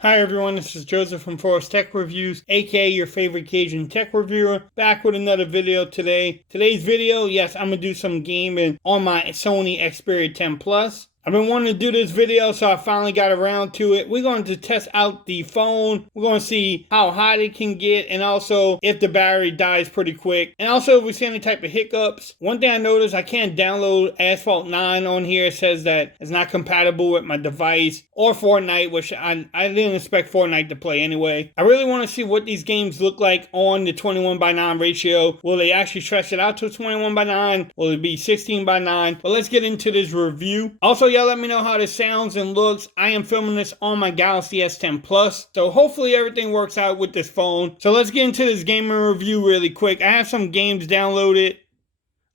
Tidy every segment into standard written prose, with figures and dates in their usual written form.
Hi everyone, this is Joseph from Forest Tech Reviews, aka your favorite Cajun tech reviewer, back with another video today. Today's video, yes, I'm going to do some gaming on my Sony Xperia 10 Plus. I've been wanting to do this video, so I finally got around to it. We're going to test out the phone. We're going to see how hot it can get, and also if the battery dies pretty quick. And also if we see any type of hiccups. One thing I noticed, I can't download Asphalt 9 on here. It says that it's not compatible with my device or Fortnite, which I didn't expect Fortnite to play anyway. I really want to see what these games look like on the 21:9 ratio. Will they actually stretch it out to 21:9? Will it be 16:9? But let's get into this review. Also, y'all let me know how this sounds and looks. I am filming this on my Galaxy S10 Plus, so hopefully everything works out with this phone. So let's get into this gaming review really quick. I have some games downloaded.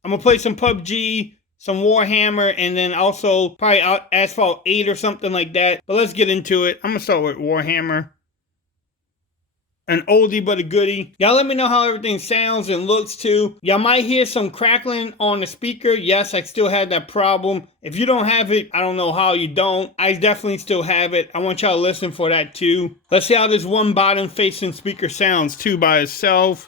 I'm gonna play some PUBG, some Warhammer, and then also probably Asphalt 8 or something like that. But let's get into it. I'm gonna start with Warhammer. An oldie but a goodie. Y'all let me know how everything sounds and looks too. Y'all might hear some crackling on the speaker. Yes, I still had that problem. If you don't have it, I don't know how you don't. I definitely still have it. I want y'all to listen for that too. Let's see how this one bottom facing speaker sounds too by itself.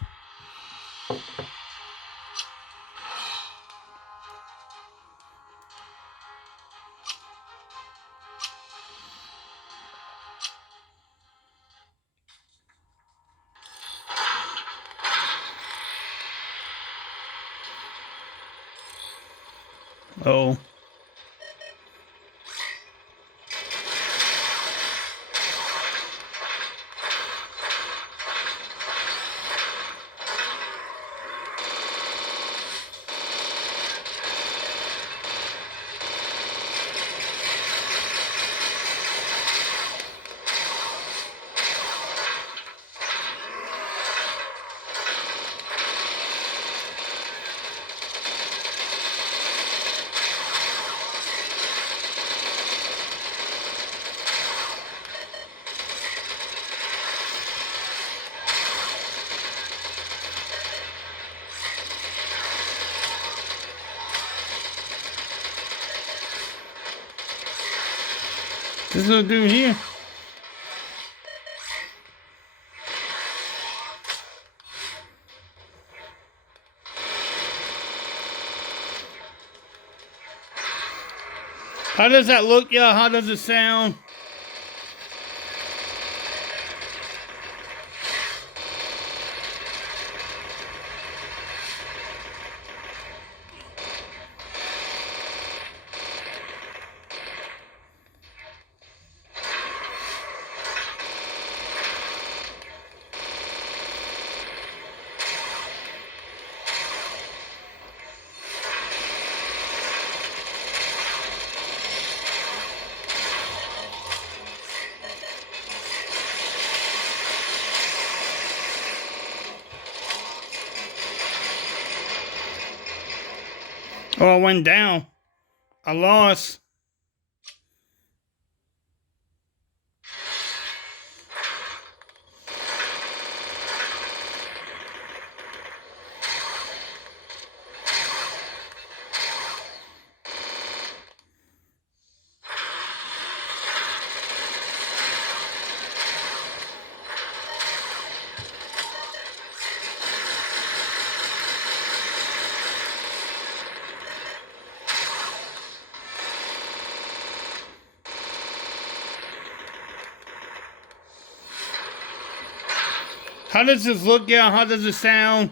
Oh. This little dude here. How does that look, y'all? How does it sound? Oh, I went down. I lost. How does this look, y'all? How does it sound?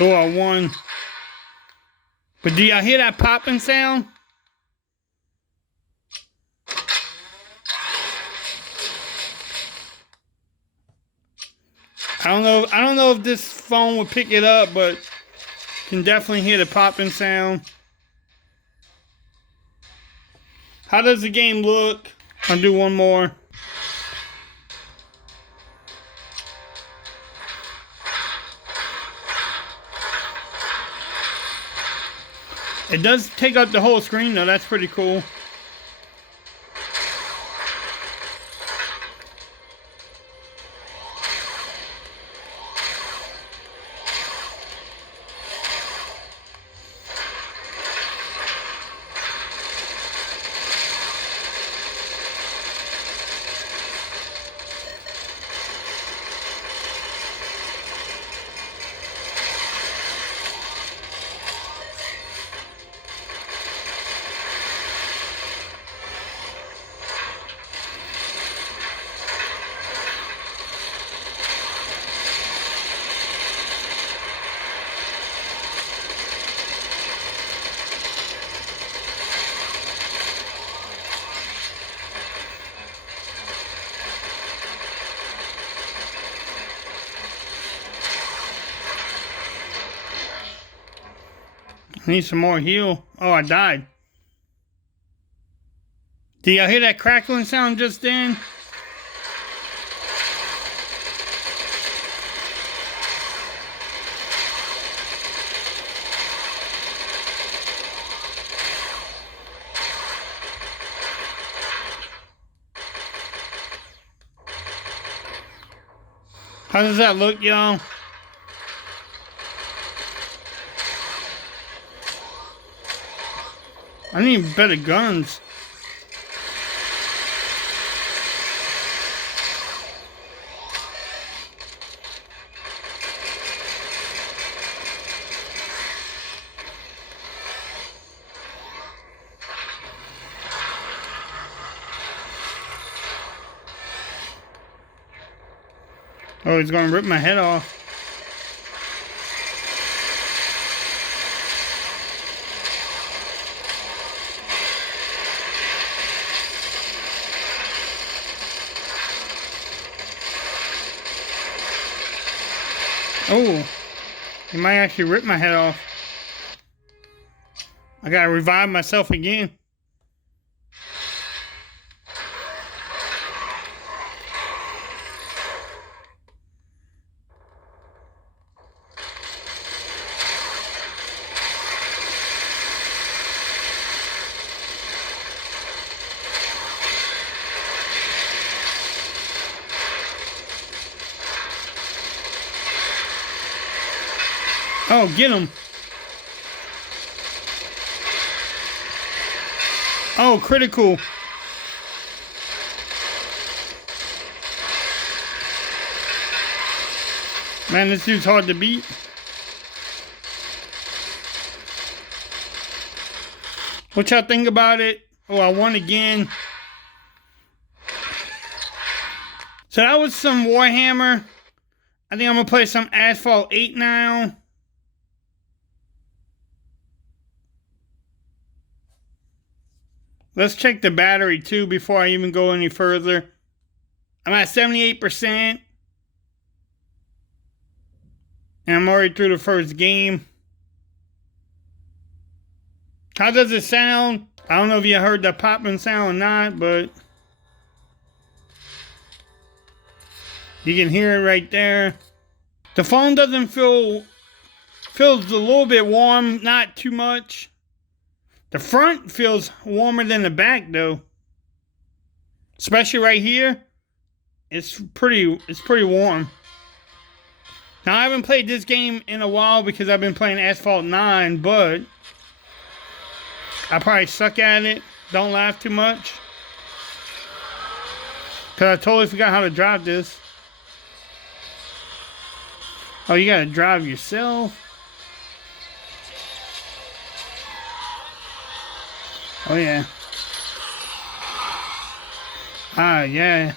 Oh, I won. But do y'all hear that popping sound? I don't know if this phone will pick it up, but can definitely hear the popping sound. How does the game look? I'll do one more. It does take up the whole screen though, that's pretty cool. I need some more heal. Oh, I died. Did y'all hear that crackling sound just then? How does that look, y'all? I need better guns. Oh, he's gonna rip my head off. Oh, he might actually rip my head off. I gotta revive myself again. Oh, get him. Oh, critical. Man, this dude's hard to beat. What y'all think about it? Oh, I won again. So that was some Warhammer. I think I'm going to play some Asphalt 8 now. Let's check the battery too before I even go any further. I'm at 78%. And I'm already through the first game. How does it sound? I don't know if you heard the popping sound or not, but you can hear it right there. The phone doesn't feels a little bit warm, not too much. The front feels warmer than the back though. Especially right here. It's pretty warm. Now I haven't played this game in a while because I've been playing Asphalt 9, but I probably suck at it. Don't laugh too much. Cause I totally forgot how to drive this. Oh, you gotta drive yourself? Oh yeah. Ah, yeah.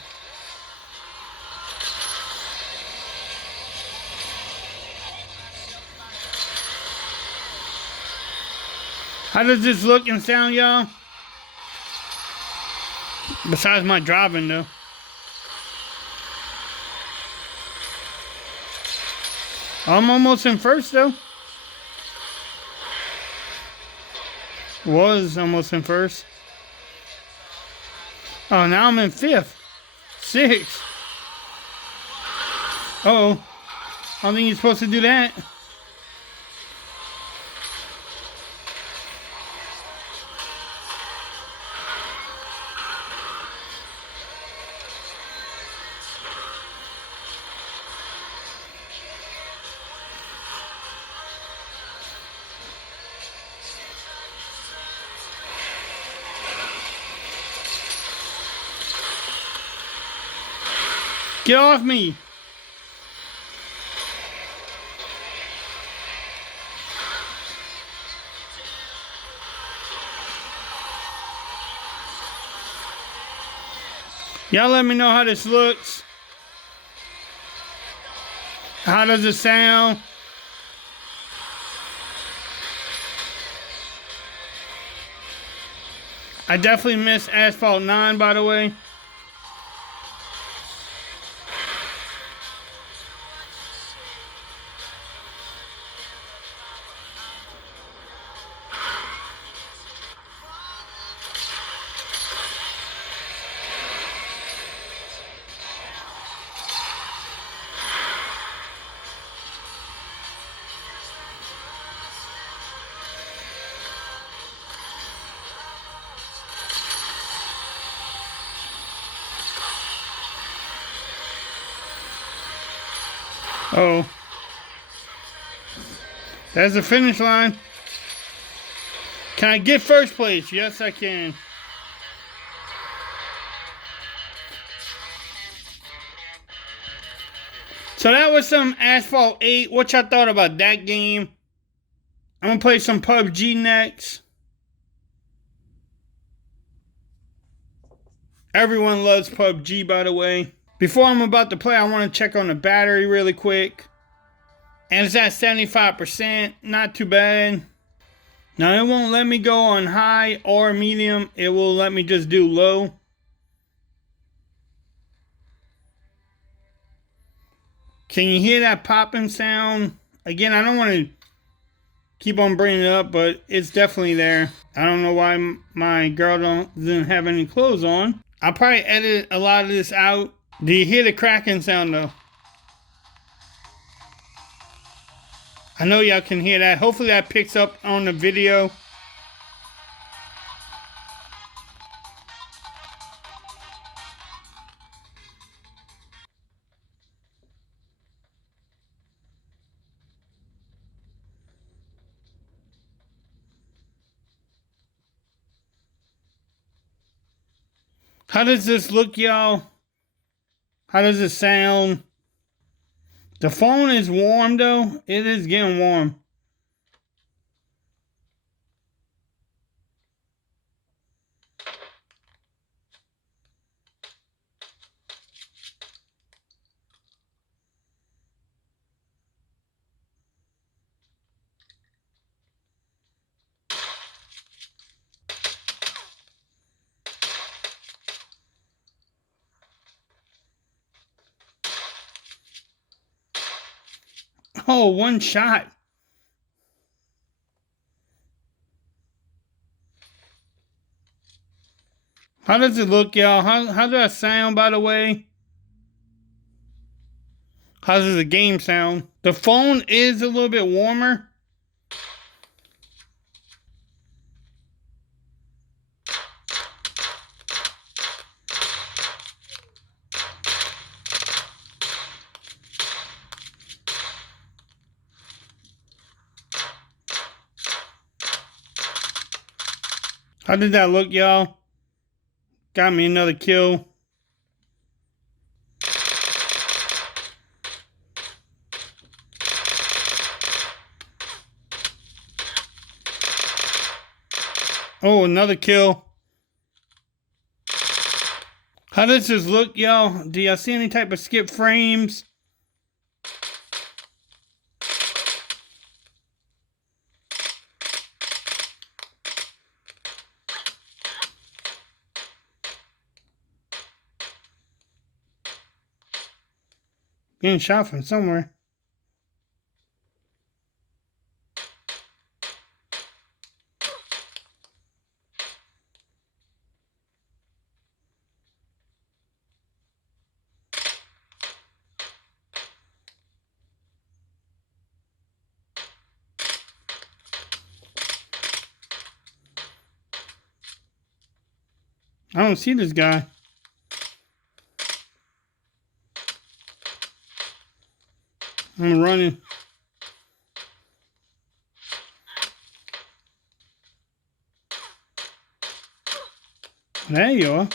How does this look and sound, y'all? Besides my driving, though. I'm almost in first, though. Was almost in first. Oh, now I'm in fifth. Sixth. Uh-oh. I don't think you're supposed to do that. Get off me! Y'all let me know how this looks. How does it sound? I definitely miss Asphalt 9, by the way. Oh. There's the finish line. Can I get first place? Yes, I can. So that was some Asphalt 8. What y'all thought about that game? I'm gonna play some PUBG next. Everyone loves PUBG, by the way. Before I'm about to play, I want to check on the battery really quick. And it's at 75%. Not too bad. Now it won't let me go on high or medium. It will let me just do low. Can you hear that popping sound? Again, I don't want to keep on bringing it up, but it's definitely there. I don't know why my girl doesn't have any clothes on. I'll probably edit a lot of this out. Do you hear the cracking sound though? I know y'all can hear that. Hopefully that picks up on the video. How does this look, y'all? How does it sound? The phone is warm though. It is getting warm. Oh, one shot. How does it look, y'all? How does that sound, by the way? How does the game sound? The phone is a little bit warmer. How did that look, y'all? Got me another kill. Oh, another kill. How does this look, y'all? Do y'all see any type of skip frames? Getting shot from somewhere. I don't see this guy. I'm running. There you are.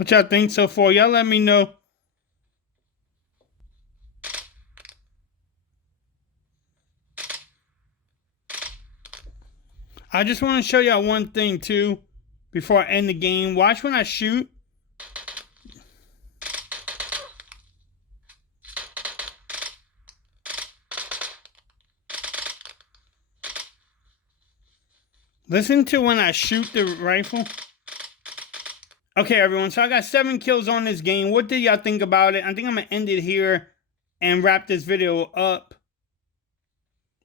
What y'all think so far? Y'all let me know. I just want to show y'all one thing too before I end the game. Watch when I shoot. Listen to when I shoot the rifle. Okay, everyone, so I got 7 kills on this game. What did y'all think about it? I think I'm going to end it here and wrap this video up.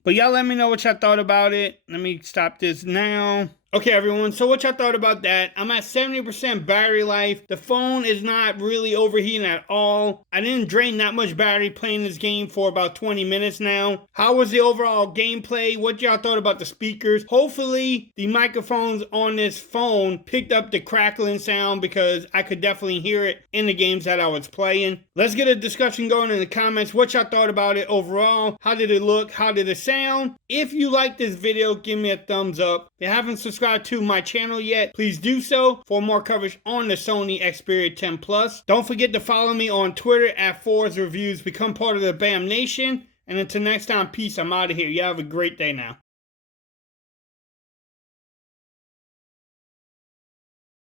But y'all let me know what y'all thought about it. Let me stop this now. Okay, everyone, so what y'all thought about that? I'm at 70% battery life. The phone is not really overheating at all. I didn't drain that much battery playing this game for about 20 minutes now. How was the overall gameplay? What y'all thought about the speakers? Hopefully, the microphones on this phone picked up the crackling sound because I could definitely hear it in the games that I was playing. Let's get a discussion going in the comments. What y'all thought about it overall? How did it look? How did it sound? If you like this video, give me a thumbs up. If you haven't subscribed to my channel yet, please do so for more coverage on the Sony Xperia 10 Plus. Don't forget to follow me on Twitter at Reviews. Become part of the BAM Nation. And until next time, peace. I'm out of here. You have a great day now.